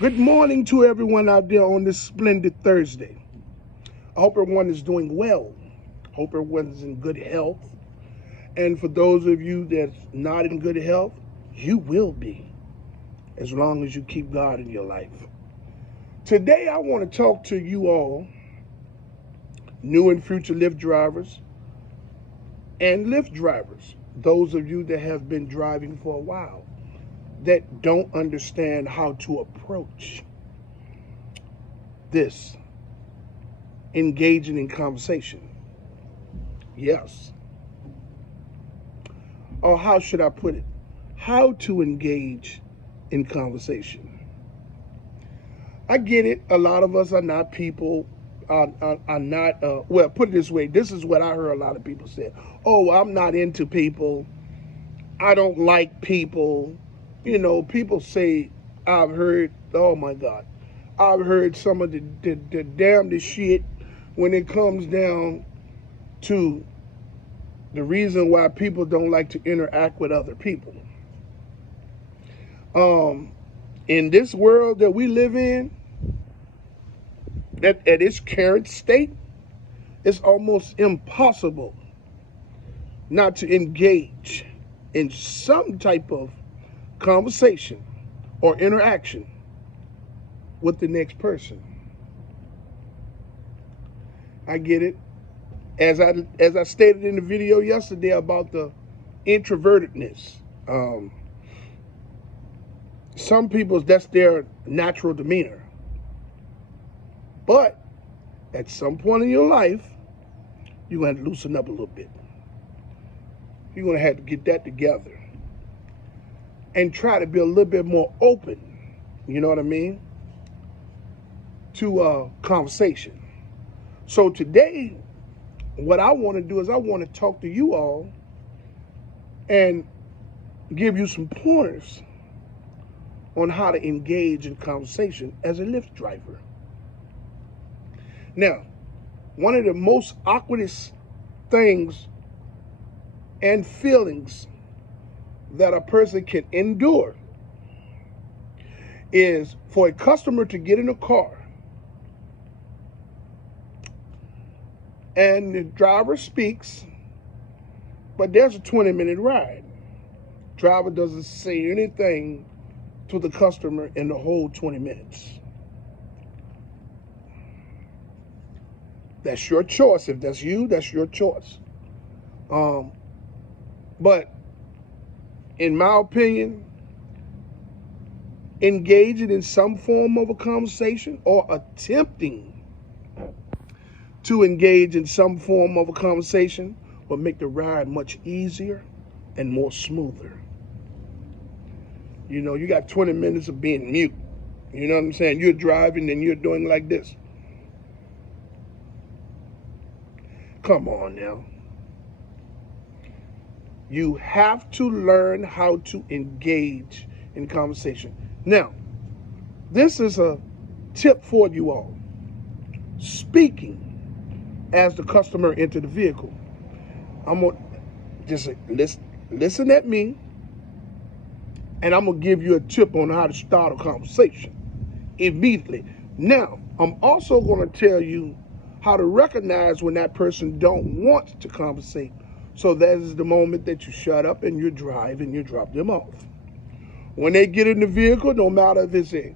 Good morning to everyone out there on this splendid Thursday. I hope everyone is doing well. Hope everyone is in good health. And for those of you that's not in good health, you will be as long as you keep God in your life. Today I want to talk to you all, new and future Lyft drivers and Lyft drivers, those of you that have been driving for a while, that don't understand how to approach this engaging in conversation. Yes. Or how should I put it? How to engage in conversation. I get it. A lot of us are not people, are not, well, put it this way. This is what I heard a lot of people say. Oh, I'm not into people. I don't like people. You know, people say, I've heard, oh my God, I've heard some of the damnedest shit when it comes down to the reason why people don't like to interact with other people. In this world that we live in, at its current state, it's almost impossible not to engage in some type of conversation or interaction with the next person. I get it. As I stated in the video yesterday about the introvertedness, some people, that's their natural demeanor. But at some point in your life, you're going to have to loosen up a little bit. You're going to have to get that together and try to be a little bit more open, you know what I mean, to conversation. So today, what I want to do is I want to talk to you all and give you some pointers on how to engage in conversation as a Lyft driver. Now, one of the most awkwardest things and feelings that a person can endure is for a customer to get in a car and the driver speaks, but there's a 20-minute ride. Driver doesn't say anything to the customer in the whole 20 minutes. That's your choice. If that's you, that's your choice. But in my opinion, engaging in some form of a conversation or attempting to engage in some form of a conversation will make the ride much easier and more smoother. You know, you got 20 minutes of being mute. You know what I'm saying? You're driving and you're doing like this. Come on now. You have to learn how to engage in conversation. Now, this is a tip for you all. Speaking as the customer entered the vehicle. I'm going to just listen at me, and I'm going to give you a tip on how to start a conversation immediately. Now, I'm also going to tell you how to recognize when that person don't want to conversate. So that is the moment that you shut up and you drive and you drop them off. When they get in the vehicle, no matter if it's a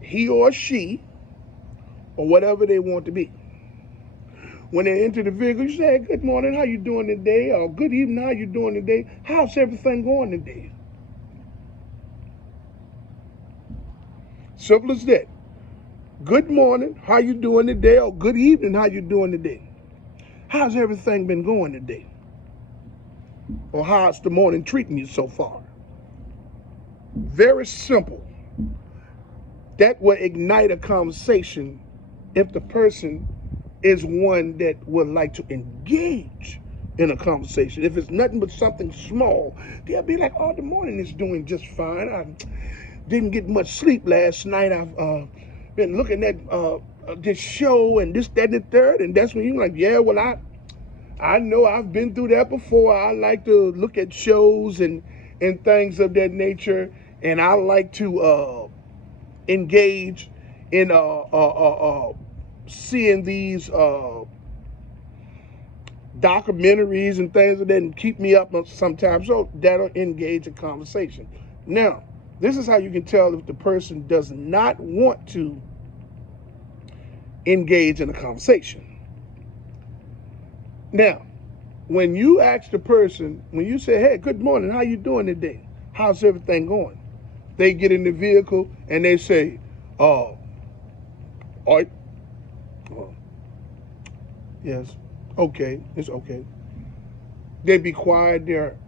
he or she or whatever they want to be. When they enter the vehicle, you say, good morning, how you doing today? Or good evening, how you doing today? How's everything going today? Simple as that. Good morning, how you doing today? Or good evening, how you doing today? How's everything been going today? Or how's the morning treating you so far? Very simple. That will ignite a conversation if the person is one that would like to engage in a conversation. If it's nothing but something small, they'll be like, oh, the morning is doing just fine. I didn't get much sleep last night. I've been looking at this show and this, that, and the third. And that's when you're like, yeah, well, I know I've been through that before. I like to look at shows and things of that nature. and I like to engage in seeing these documentaries and things that then keep me up sometimes, so that'll engage a conversation. Now, this is how you can tell if the person does not want to engage in a conversation. Now, when you ask the person, when you say, hey, good morning, how you doing today? How's everything going? They get in the vehicle and they say, all right, yes, okay, it's okay. They be quiet, their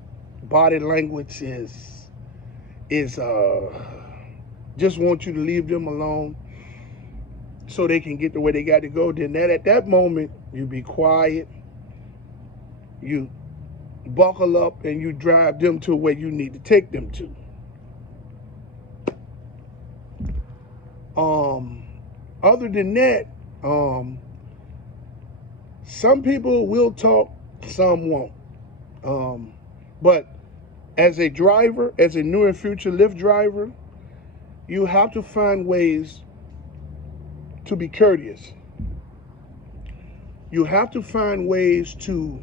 body language is just want you to leave them alone so they can get the way they got to go. Then at that moment, you be quiet, you buckle up, and you drive them to where you need to take them to. Other than that, some people will talk, some won't. But as a driver, as a new and future Lyft driver, you have to find ways to be courteous. You have to find ways to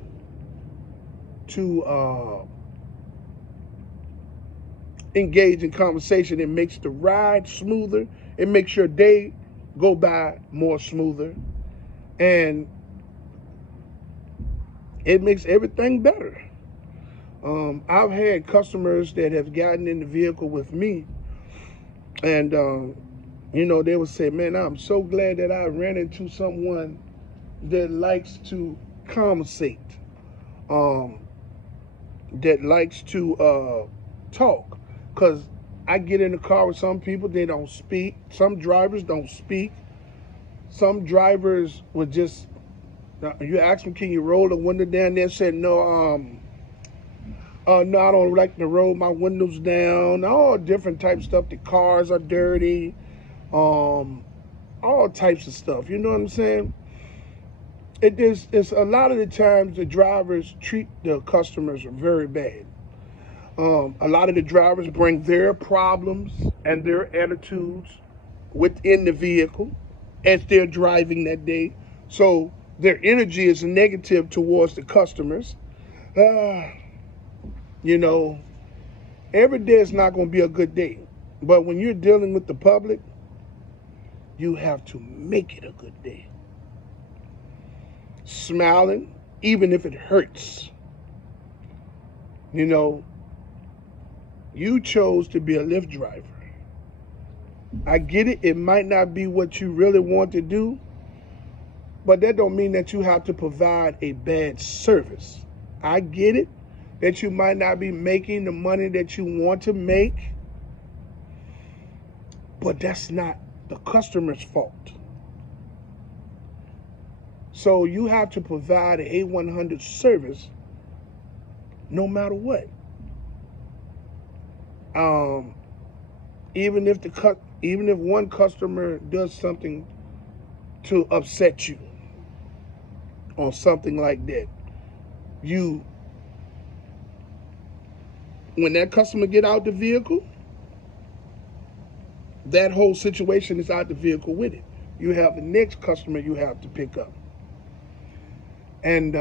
engage in conversation. It makes the ride smoother. It makes your day go by more smoother. And it makes everything better. I've had customers that have gotten in the vehicle with me, and they would say, man, I'm so glad that I ran into someone that likes to conversate, that likes to talk. Because I get in the car with some people, they don't speak. Some drivers don't speak. Some drivers would just, you ask them, can you roll the window down? They said, no, I don't like to roll my windows down. All different types of stuff. The cars are dirty. All types of stuff. You know what I'm saying? It's a lot of the times the drivers treat the customers very bad. A lot of the drivers bring their problems and their attitudes within the vehicle as they're driving that day. So their energy is negative towards the customers. Every day is not going to be a good day. But when you're dealing with the public, you have to make it a good day. Smiling, even if it hurts. You chose to be a Lyft driver. I get it. It might not be what you really want to do, but that don't mean that you have to provide a bad service. I get it that you might not be making the money that you want to make, but that's not the customer's fault. So you have to provide an A100 service no matter what. Even if one customer does something to upset you or something like that, when that customer get out the vehicle, that whole situation is out the vehicle with it. You have the next customer you have to pick up. And,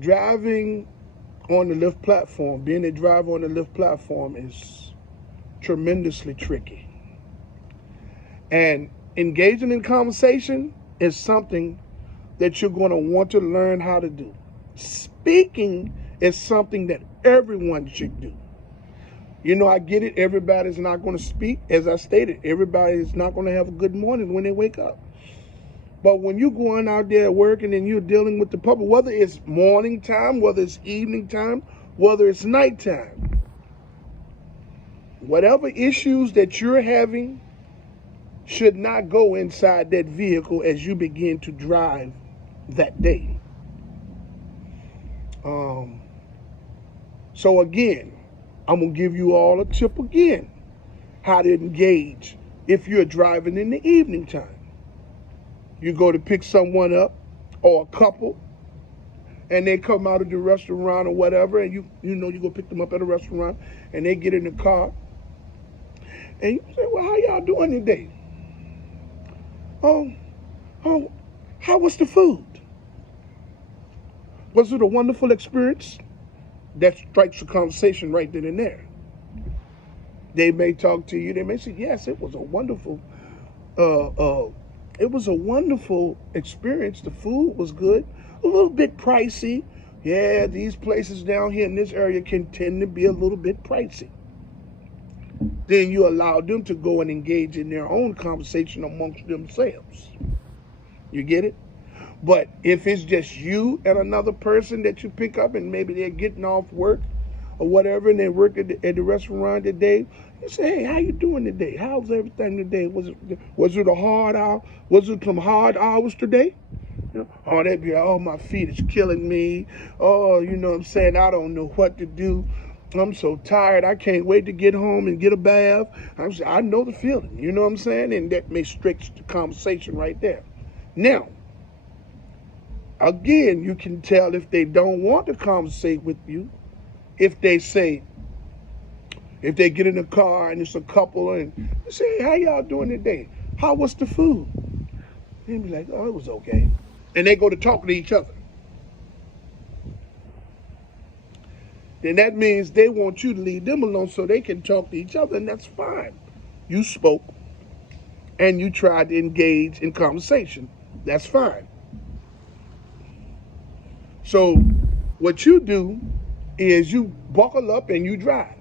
driving on the Lyft platform, being a driver on the Lyft platform is tremendously tricky. And engaging in conversation is something that you're going to want to learn how to do. Speaking is something that everyone should do. I get it. Everybody's not going to speak. As I stated, everybody's not going to have a good morning when they wake up. But when you're going out there working and you're dealing with the public, whether it's morning time, whether it's evening time, whether it's nighttime, whatever issues that you're having should not go inside that vehicle as you begin to drive that day. So again, I'm going to give you all a tip again, how to engage if you're driving in the evening time. You go to pick someone up or a couple, and they come out of the restaurant or whatever, and you know you go pick them up at a restaurant, and they get in the car, and you say, well, how y'all doing today? Oh, how was the food? Was it a wonderful experience? That strikes the conversation right then and there. They may talk to you. They may say, yes, it was a wonderful experience. The food was good. A little bit pricey. Yeah, these places down here in this area can tend to be a little bit pricey. Then you allow them to go and engage in their own conversation amongst themselves. You get it? But if it's just you and another person that you pick up, and maybe they're getting off work or whatever, and they work at the restaurant today, you say, hey, how you doing today? How's everything today? Was it a hard hour? Was it some hard hours today? You know, oh, they'd be like, oh, my feet is killing me. Oh, you know what I'm saying? I don't know what to do. I'm so tired. I can't wait to get home and get a bath. I know the feeling. You know what I'm saying? And that may stretch the conversation right there. Now, again, you can tell if they don't want to conversate with you. If they get in a car and it's a couple and they say, hey, how y'all doing today? How was the food? They'll be like, oh, it was okay. And they go to talk to each other. Then that means they want you to leave them alone so they can talk to each other, and that's fine. You spoke and you tried to engage in conversation. That's fine. So what you do is you buckle up and you drive.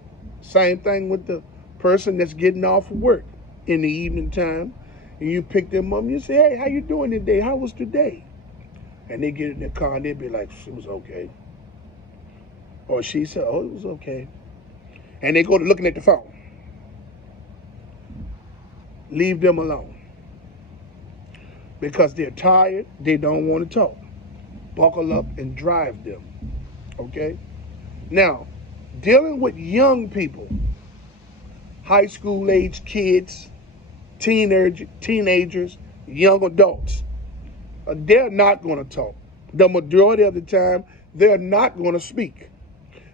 Same thing with the person that's getting off of work in the evening time, and you pick them up and you say, hey, how you doing today? How was today? And they get in their car and they be like, it was okay. Or she said, oh, it was okay. And they go to looking at the phone. Leave them alone. Because they're tired, they don't want to talk. Buckle up and drive them. Okay? Now, dealing with young people, high school age kids, teenagers, young adults, they're not going to talk. The majority of the time, they're not going to speak.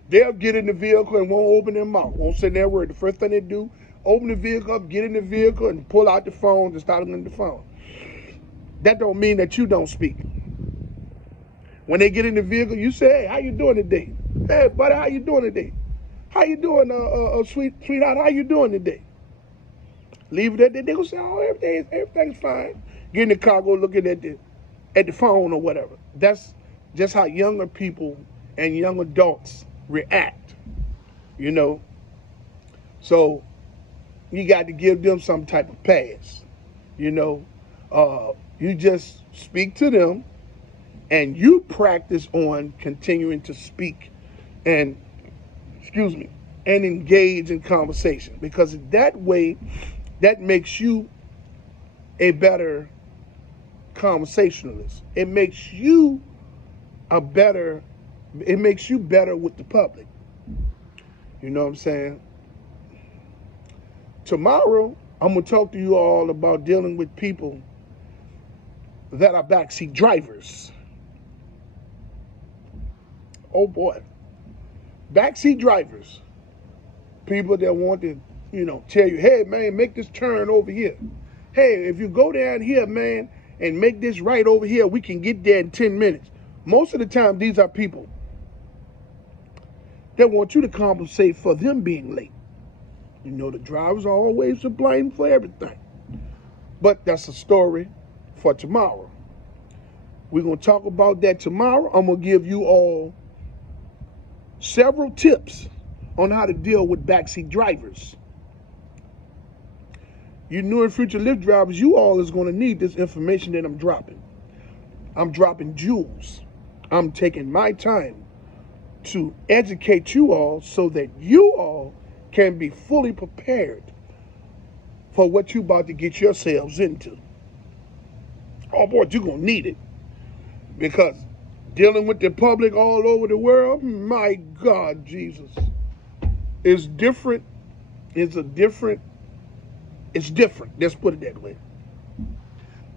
They'll get in the vehicle and won't open their mouth, won't say their word. The first thing they do, open the vehicle up, get in the vehicle, and pull out the phone and start looking at the phone. That don't mean that you don't speak. When they get in the vehicle, you say, hey, how you doing today? Hey, buddy, how you doing today? How you doing, sweetheart? How you doing today? Leave it at that. They're going to say, oh, everything's fine. Get in the car, go looking at the phone or whatever. That's just how younger people and young adults react, you know. So you got to give them some type of pass, you know. You just speak to them and you practice on continuing to speak and engage in conversation, because that way that makes you a better conversationalist. It makes you better with the public. You know what I'm saying? Tomorrow, I'm going to talk to you all about dealing with people that are backseat drivers. Oh boy. Backseat drivers. People that want to, tell you, hey man, make this turn over here. Hey, if you go down here, man, and make this right over here, we can get there in 10 minutes. Most of the time, these are people that want you to compensate for them being late. The drivers are always to blame for everything. But that's a story for tomorrow. We're going to talk about that tomorrow. I'm going to give you all several tips on how to deal with backseat drivers. You new and future Lyft drivers, you all is going to need this information that I'm dropping. I'm dropping jewels. I'm taking my time to educate you all so that you all can be fully prepared for what you're about to get yourselves into. Oh boy, you're going to need it. Because dealing with the public all over the world, my God, Jesus, is different. It's different. Let's put it that way.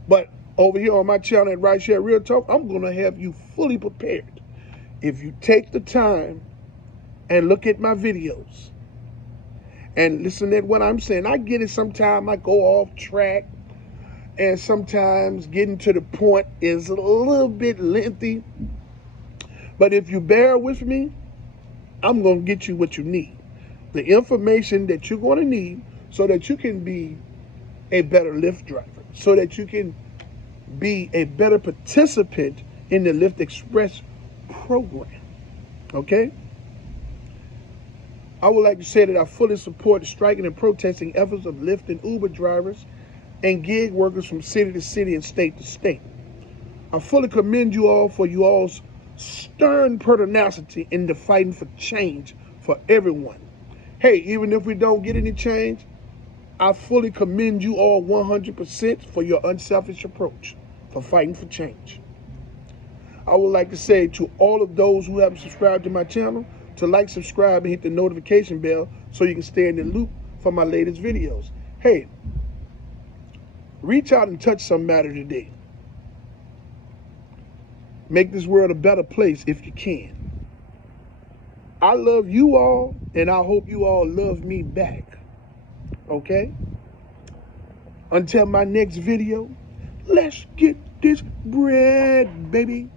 But over here on my channel at Rideshare RealTalk, I'm going to have you fully prepared. if you take the time and look at my videos and listen at what I'm saying, I get it sometimes, I go off track, and sometimes getting to the point is a little bit lengthy. But if you bear with me, I'm going to get you what you need. The information that you're going to need so that you can be a better Lyft driver, so that you can be a better participant in the Lyft Express program. Okay? I would like to say that I fully support the striking and protesting efforts of Lyft and Uber drivers and gig workers from city to city and state to state. I fully commend you all for you all's stern pertinacity in the fighting for change for everyone. Hey, even if we don't get any change, I fully commend you all 100% for your unselfish approach for fighting for change. I would like to say to all of those who haven't subscribed to my channel to like, subscribe, and hit the notification bell so you can stay in the loop for my latest videos. Hey, reach out and touch some matter today. Make this world a better place if you can. I love you all, and I hope you all love me back. Okay? Until my next video, let's get this bread, baby.